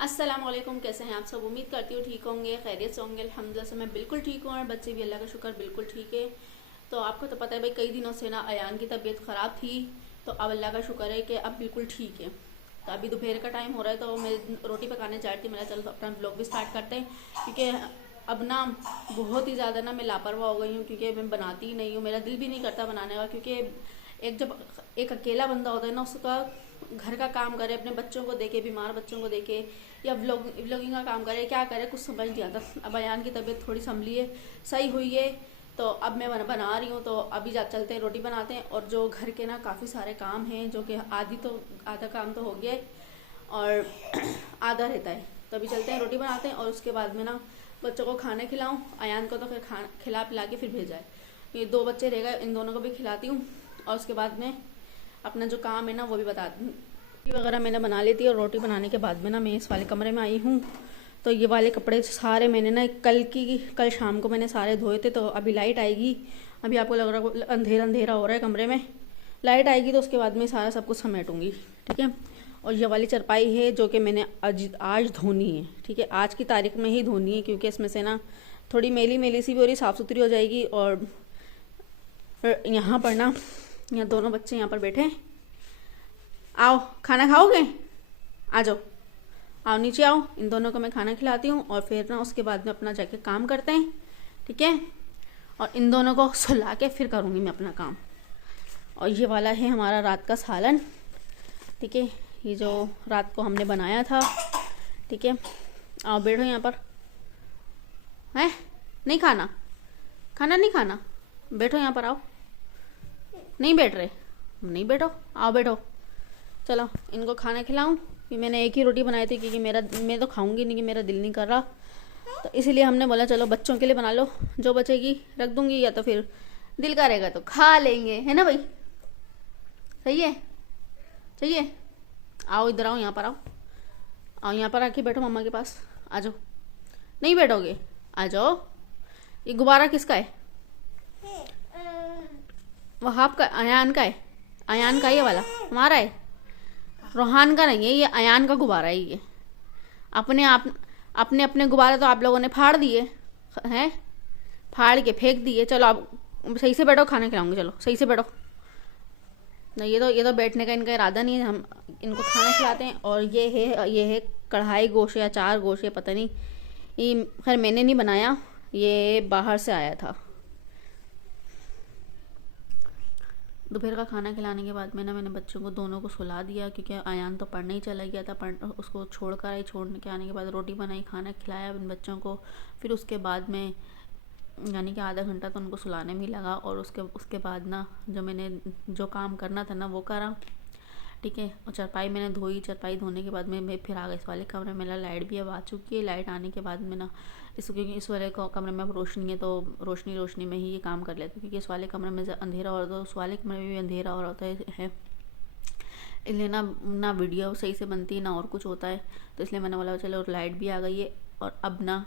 अस्सलाम वालेकुम। कैसे हैं आप सब? उम्मीद करती हूँ ठीक होंगे, खैरियत से होंगे। अल्हम्दुलिल्लाह से मैं बिल्कुल ठीक हूँ और बच्चे भी अल्लाह का शुक्र बिल्कुल ठीक है। तो आपको तो पता है भाई, कई दिनों से ना अयान की तबीयत ख़राब थी, तो अब अल्लाह का शुक्र है कि अब बिल्कुल ठीक है। तो अभी दोपहर का टाइम हो रहा है, तो मैं रोटी पकाने जा रही थी। मेरा चलो अपना ब्लॉग भी स्टार्ट करते हैं, क्योंकि अब ना बहुत ही ज़्यादा ना मैं लापरवाह हो गई हूँ, क्योंकि मैं बनाती ही नहीं हूँ। मेरा दिल भी नहीं करता बनाने का, क्योंकि जब एक अकेला बंदा होता है ना, उसका घर का काम करे, अपने बच्चों को देखे, बीमार बच्चों को देखे, या व्लॉगिंग का काम करे, क्या करे कुछ समझ नहीं आता। अब अयान की तबीयत थोड़ी संभली है, सही हुई है, तो अब मैं बना रही हूँ। तो अभी जा चलते हैं, रोटी बनाते हैं। और जो घर के ना काफ़ी सारे काम हैं, जो कि आधा काम तो हो गया है और आधा रहता है। तो अभी चलते हैं, रोटी बनाते हैं, और उसके बाद में ना बच्चों को खाने खिलाऊँ। अयान को तो फिर खिला पिला के फिर भेजा है। ये 2 बच्चे रह गए, इन दोनों को भी खिलाती हूँ, और उसके बाद में अपना जो काम है ना वो भी बता रोटी वगैरह मैंने बना ली थी। और रोटी बनाने के बाद में ना मैं इस वाले कमरे में आई हूँ। तो ये वाले कपड़े सारे मैंने ना कल शाम को मैंने सारे धोए थे। तो अभी लाइट आएगी, अभी आपको लग रहा है अंधेरा अंधेरा हो रहा है कमरे में। लाइट आएगी तो उसके बाद में सारा सब कुछ समेटूंगी, ठीक है। और ये वाली चारपाई है जो कि मैंने आज धोनी है, ठीक है। आज की तारीख में ही धोनी है, क्योंकि इसमें से ना थोड़ी मेली मेली सी भी हो रही, साफ़ सुथरी हो जाएगी। और यहाँ पर ना, यहाँ दोनों बच्चे यहाँ पर बैठे हैं। आओ, खाना खाओगे? आ जाओ, आओ नीचे आओ। इन दोनों को मैं खाना खिलाती हूँ, और फिर ना उसके बाद में अपना जाके काम करते हैं, ठीक है। और इन दोनों को सुला के फिर करूँगी मैं अपना काम। और ये वाला है हमारा रात का सालन, ठीक है। ये जो रात को हमने बनाया था, ठीक है। आओ बैठो यहाँ पर। है नहीं खाना? खाना नहीं खाना? बैठो यहाँ पर, आओ। नहीं बैठ रहे? नहीं बैठो, आओ बैठो। चलो इनको खाना खिलाऊं। कि मैंने एक ही रोटी बनाई थी, क्योंकि मैं तो खाऊंगी नहीं, कि मेरा दिल नहीं कर रहा। तो इसीलिए हमने बोला चलो बच्चों के लिए बना लो, जो बचेगी रख दूंगी, या तो फिर दिल करेगा तो खा लेंगे, है ना भाई? सही है, चाहिए? आओ इधर आओ, यहाँ पर आओ। आओ यहाँ पर आके बैठो मम्मा के पास, आ जाओ। नहीं बैठोगे? आ जाओ। ये गुब्बारा किसका है? वहाब का, अयान का है। अयान का ये वाला हमारा है, रोहान का नहीं है। ये अयान का गुब्बारा है। ये अपने अपने गुब्बारे तो आप लोगों ने फाड़ दिए हैं, फाड़ के फेंक दिए। चलो आप सही से बैठो, खाना खिलाऊंगी। चलो सही से बैठो। नहीं, ये तो बैठने का इनका इरादा नहीं है। हम इनको खाना खिलाते हैं। और ये है कढ़ाई गोश्त या चार गोश्त, या पता नहीं। ये खैर मैंने नहीं बनाया, ये बाहर से आया था। दोपहर का खाना खिलाने के बाद में ना मैंने बच्चों को दोनों को सुला दिया, क्योंकि अयान तो पढ़ने ही चला गया था। उसको छोड़कर आई, छोड़ने के आने के बाद रोटी बनाई, खाना खिलाया इन बच्चों को। फिर उसके बाद में यानी कि आधा घंटा तो उनको सुलाने में ही लगा। और उसके बाद ना मैंने जो काम करना था ना वो करा, ठीक है। और चारपाई मैंने धोई। चारपाई धोने के बाद में मैं फिर आ गई इस वाले कमरे में। लाइट भी अब आ चुकी है। लाइट आने के बाद में ना क्योंकि इस वाले कमरे में अब रोशनी है, तो रोशनी में ही ये काम कर लेते हैं, क्योंकि इस वाले कमरे में अंधेरा हो रहा था, उस वाले कमरे में भी अंधेरा हो रहा होता है। इसलिए ना वीडियो सही से बनती है, ना और कुछ होता है। तो इसलिए मैंने बोला चलो लाइट भी आ गई है, और अब ना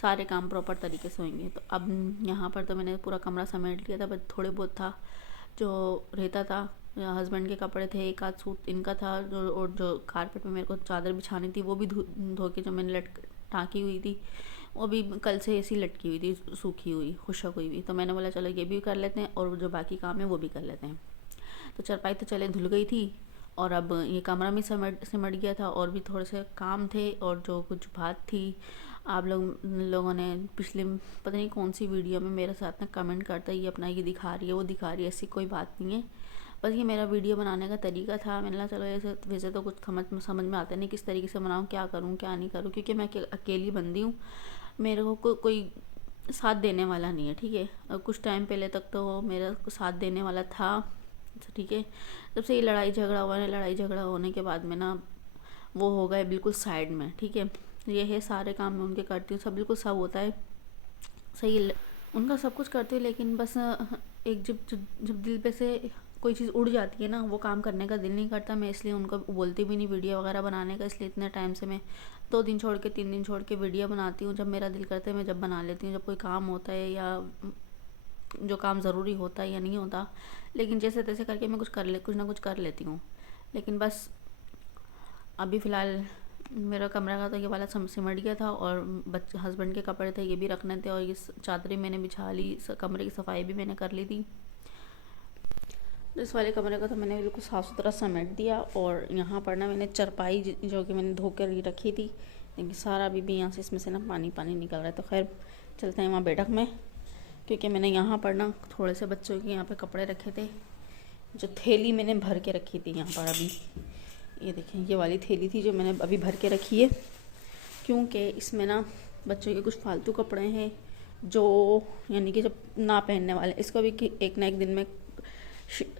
सारे काम प्रॉपर तरीके से होंगे। तो अब यहाँ पर तो मैंने पूरा कमरा समेट लिया था, बस थोड़े बहुत था जो रहता था। हस्बैंड के कपड़े थे, एक आध सूट इनका था, और जो कारपेट में मेरे को चादर बिछानी थी वो भी धो के जो मैंने टाँकी हुई थी, वो भी कल से ऐसी लटकी हुई थी, सूखी हुई, खुशक हुई हुई। तो मैंने बोला चलो ये भी कर लेते हैं, और जो बाकी काम है वो भी कर लेते हैं। तो चारपाई तो चले धुल गई थी, और अब ये कमरा भी सिमट गया था, और भी थोड़े से काम थे। और जो कुछ बात थी, आप लोगों ने पिछले पता नहीं कौन सी वीडियो में मेरे साथ में कमेंट करता है, ये अपना ये दिखा रही है, वो दिखा रही है। ऐसी कोई बात नहीं है, बस ये मेरा वीडियो बनाने का तरीका था। मैंने कहा चलो ऐसे वैसे तो कुछ समझ में आता नहीं किस तरीके से बनाऊँ, क्या करूँ क्या नहीं करूँ, क्योंकि मैं अकेली बंदी हूँ। मेरे को कोई साथ देने वाला नहीं है, ठीक है। और कुछ टाइम पहले तक तो मेरा साथ देने वाला था, ठीक है। जब से ये लड़ाई झगड़ा होने के बाद में ना वो हो गए बिल्कुल साइड में, ठीक है। ये है सारे काम मैं उनके करती हूँ, सब बिल्कुल सब होता है सही, उनका सब कुछ करती हूँ। लेकिन बस एक जब दिल पे से कोई चीज़ उड़ जाती है ना, वो काम करने का दिल नहीं करता। मैं इसलिए उनको बोलती भी नहीं वीडियो वगैरह बनाने का। इसलिए इतने टाइम से मैं 2 दिन छोड़ के 3 दिन छोड़ के वीडियो बनाती हूँ। जब मेरा दिल करता है मैं जब बना लेती हूँ, जब कोई काम होता है या जो काम ज़रूरी होता है या नहीं होता। लेकिन जैसे तैसे करके मैं कुछ ना कुछ कर लेती हूँ। लेकिन बस अभी फ़िलहाल मेरा कमरा का तो ये वाला सिमट गया था और हस्बैंड के कपड़े थे ये भी रखने थे और ये चादरें मैंने बिछा ली, कमरे की सफाई भी मैंने कर ली थी। तो इस वाले कमरे का तो मैंने बिल्कुल साफ़ सुथरा समेट दिया। और यहाँ पर ना मैंने चरपाई जो कि मैंने धो कर रखी थी, लेकिन सारा अभी भी यहाँ से इसमें से ना पानी पानी निकल रहा है। तो खैर चलते हैं वहाँ बैठक में, क्योंकि मैंने यहाँ पर ना थोड़े से बच्चों के यहाँ पे कपड़े रखे थे, जो थैली मैंने भर के रखी थी यहाँ पर। अभी ये देखें, ये वाली थैली थी जो मैंने अभी भर के रखी है, क्योंकि इसमें ना बच्चों के कुछ फालतू कपड़े हैं जो यानी कि जब ना पहनने वाले, इसको भी एक ना एक दिन में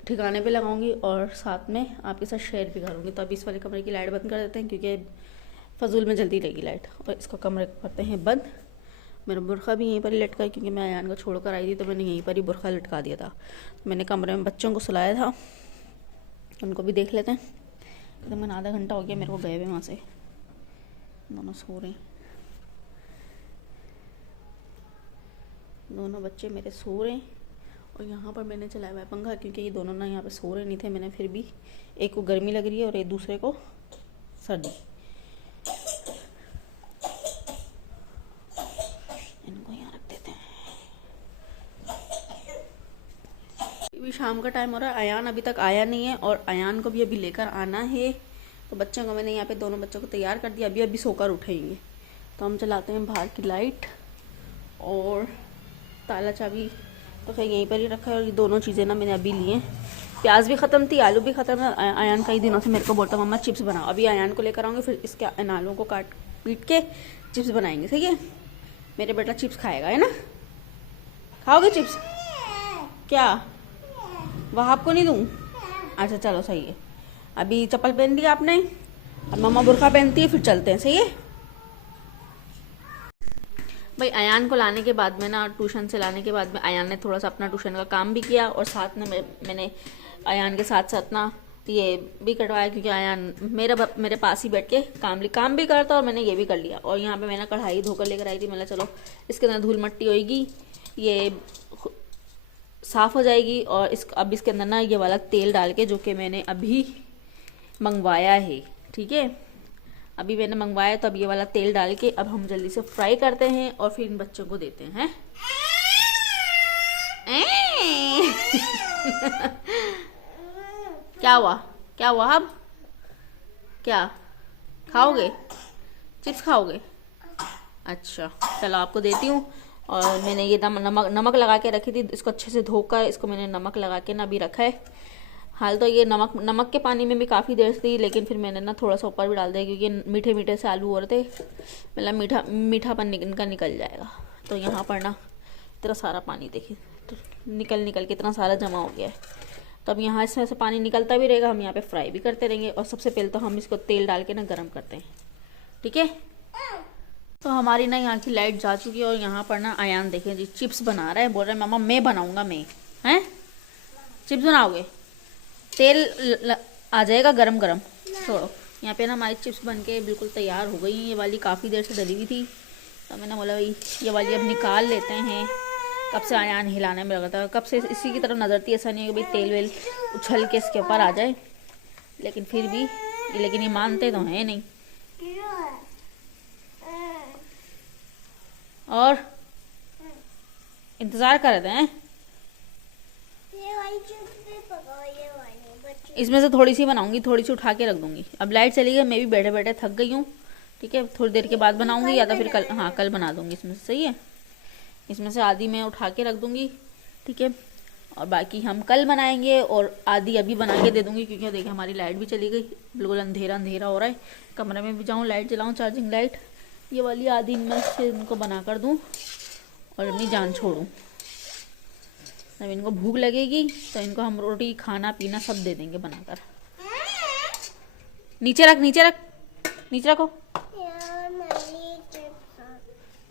ठिकाने पे लगाऊंगी और साथ में आपके साथ शेयर भी करूँगी। तो अभी इस वाले कमरे की लाइट बंद कर देते हैं, क्योंकि फजूल में जल्दी रहेगी लाइट। और इसका कमरे करते हैं बंद। मेरा बुरखा भी यहीं पर ही लटका है, क्योंकि मैं अयान को छोड़ कर आई थी तो मैंने यहीं पर ही बुरखा लटका दिया था। मैंने कमरे में बच्चों को सुलाया था, उनको भी देख लेते हैं। तो मैंने आधा घंटा हो गया मेरे को गए हुए वहाँ से, दोनों सो रहे हैं, दोनों बच्चे मेरे सो रहे हैं। और यहाँ पर मैंने चलाया हुआ है पंखा, क्योंकि ये दोनों ना यहाँ पे सो रहे नहीं थे। मैंने फिर भी, एक को गर्मी लग रही है और एक दूसरे को सर्दी। इनको यहाँ रख देते हैं। अभी शाम का टाइम हो रहा है, अयान अभी तक आया नहीं है और अयान को भी अभी लेकर आना है। तो बच्चों को मैंने यहाँ पे दोनों बच्चों को तैयार कर दिया, अभी सोकर उठेंगे। तो हम चलाते हैं बाहर की लाइट, और ताला चाबी तो फिर यहीं पर ही रखा है। और ये दोनों चीज़ें ना मैंने अभी लिए। प्याज भी ख़त्म थी, आलू भी ख़त्म है। अयान कई दिनों से मेरे को बोलता मम्मा चिप्स बनाओ। अभी अयान को लेकर आऊँगी, फिर इसके इन आलूओं को काट पीट के चिप्स बनाएंगे। सही है, मेरे बेटा चिप्स खाएगा, है ना? खाओगे चिप्स? क्या वह आपको नहीं दूँ? अच्छा चलो सही है। अभी चप्पल पहन दी आपने, अब मम्मा बुर्खा पहनती है, फिर चलते हैं। सही है भाई। अयान को लाने के बाद में ना, ट्यूशन से लाने के बाद में अयान ने थोड़ा सा अपना ट्यूशन का काम भी किया, और साथ में मैंने अयान के साथ साथ ना ये भी कटवाया, क्योंकि अयान मेरे पास ही बैठ के काम भी करता, और मैंने ये भी कर लिया। और यहाँ पे मैंने कढ़ाई धोकर लेकर आई थी। मैंने चलो इसके अंदर धूल मट्टी होएगी, ये साफ़ हो जाएगी। और अब इसके अंदर ना ये वाला तेल डाल के, जो कि मैंने अभी मंगवाया है, ठीक है, अभी मैंने मंगवाया, तो अब ये वाला तेल डाल के अब हम जल्दी से फ्राई करते हैं और फिर इन बच्चों को देते हैं। क्या हुआ अब? क्या खाओगे? चिप्स खाओगे? अच्छा चलो आपको देती हूँ। और मैंने ये नमक लगा के रखी थी, इसको अच्छे से धोकर इसको मैंने नमक लगा के ना अभी रखा है। हाल तो ये नमक के पानी में भी काफ़ी देर से थी, लेकिन फिर मैंने ना थोड़ा सा ऊपर भी डाल दिया, क्योंकि मीठे मीठे से आलू हो रहे थे, मतलब मीठापन इनका निकल जाएगा। तो यहाँ पर ना इतना सारा पानी देखिए, तो निकल के इतना सारा जमा हो गया है। तो अब यहाँ इसमें से पानी निकलता भी रहेगा, हम यहाँ पे फ्राई भी करते रहेंगे। और सबसे पहले तो हम इसको तेल डाल के ना गर्म करते हैं, ठीक है। तो हमारी ना यहाँ की लाइट जा चुकी है, और यहाँ पर ना अयान देखें जी चिप्स बना रहा है, बोल रहा है मामा मैं बनाऊँगा, मैं हैं चिप्स बनाओगे? तेल आ जाएगा गरम गरम। छोड़ो, यहाँ पे ना हमारी चिप्स बनके बिल्कुल तैयार हो गई। ये वाली काफ़ी देर से डली हुई थी, तो मैंने बोला भाई ये वाली अब निकाल लेते हैं। कब से अयान हिलाने में लगा था, कब से इसी की तरफ नज़र थी। ऐसा नहीं है कि भाई तेल वेल उछल के इसके ऊपर आ जाए, लेकिन फिर भी ये मानते तो हैं नहीं। और इंतज़ार कर रहे हैं। इसमें से थोड़ी सी बनाऊंगी, थोड़ी सी उठा के रख दूंगी। अब लाइट चली गई, मैं भी बैठे बैठे थक गई हूँ, ठीक है। थोड़ी देर के बाद बनाऊंगी, या तो फिर कल, हाँ कल बना दूंगी इसमें से। सही है, इसमें से आधी मैं उठा के रख दूंगी, ठीक है, और बाकी हम कल बनाएंगे, और आधी अभी बना के दे दूंगी, क्योंकि देखिए हमारी लाइट भी चली गई, बिल्कुल अंधेरा अंधेरा हो रहा है। कमरे में भी जाऊँ, लाइट जलाऊँ, चार्जिंग लाइट, ये वाली आधी मैं से इनको बना कर दूँ और अपनी जान छोड़ूँ। जब इनको भूख लगेगी तो इनको हम रोटी खाना पीना सब दे देंगे बनाकर। नीचे रखो।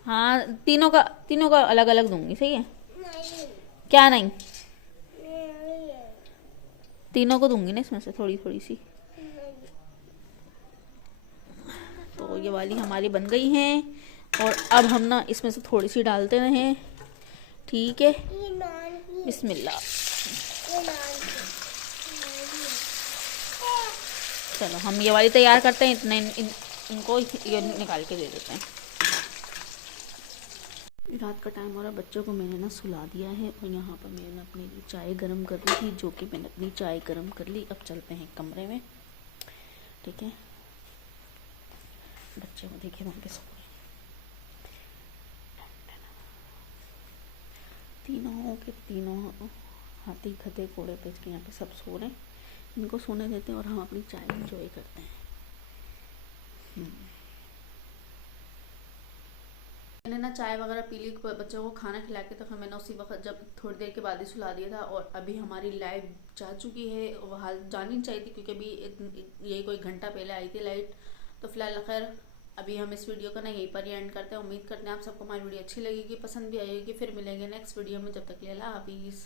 हाँ तीनों का अलग अलग दूंगी। सही है, क्या नहीं, तीनों को दूंगी ना इसमें से थोड़ी थोड़ी सी। तो ये वाली हमारी बन गई हैं, और अब हम ना इसमें से थोड़ी सी डालते हैं, ठीक है। बिस्मिल्लाह। चलो हम ये वाली तैयार करते हैं, इनको ये निकाल के दे देते हैं। रात का टाइम हो रहा है, बच्चों को मैंने ना सुला दिया है और यहाँ पर मैंने अपने लिए चाय गर्म कर ली थी, जो कि मैंने अपनी चाय गर्म कर ली। अब चलते हैं कमरे में, ठीक है। बच्चे को देखिए वहाँ पे सो रहे, तीनों हाथी खते घोड़े पे के यहाँ पे सब सो रहे हैं। इनको सोने देते हैं और हम अपनी चाय एंजॉय करते हैं। मैंने ना चाय वगैरह पी ली, बच्चों को खाना खिला के, तो फिर मैंने उसी वक्त जब थोड़ी देर के बाद ही सुला दिया था। और अभी हमारी लाइट जा चुकी है, और हाल जानी चाहिए थी क्योंकि अभी यही कोई घंटा पहले आई थी लाइट। तो फिलहाल खैर अभी हम इस वीडियो को ना यहीं पर ही एंड करते हैं। उम्मीद करते हैं आप सबको हमारी वीडियो अच्छी लगेगी, पसंद भी आएगी। फिर मिलेंगे नेक्स्ट वीडियो में, जब तक के लिए अल्लाह हाफिज़।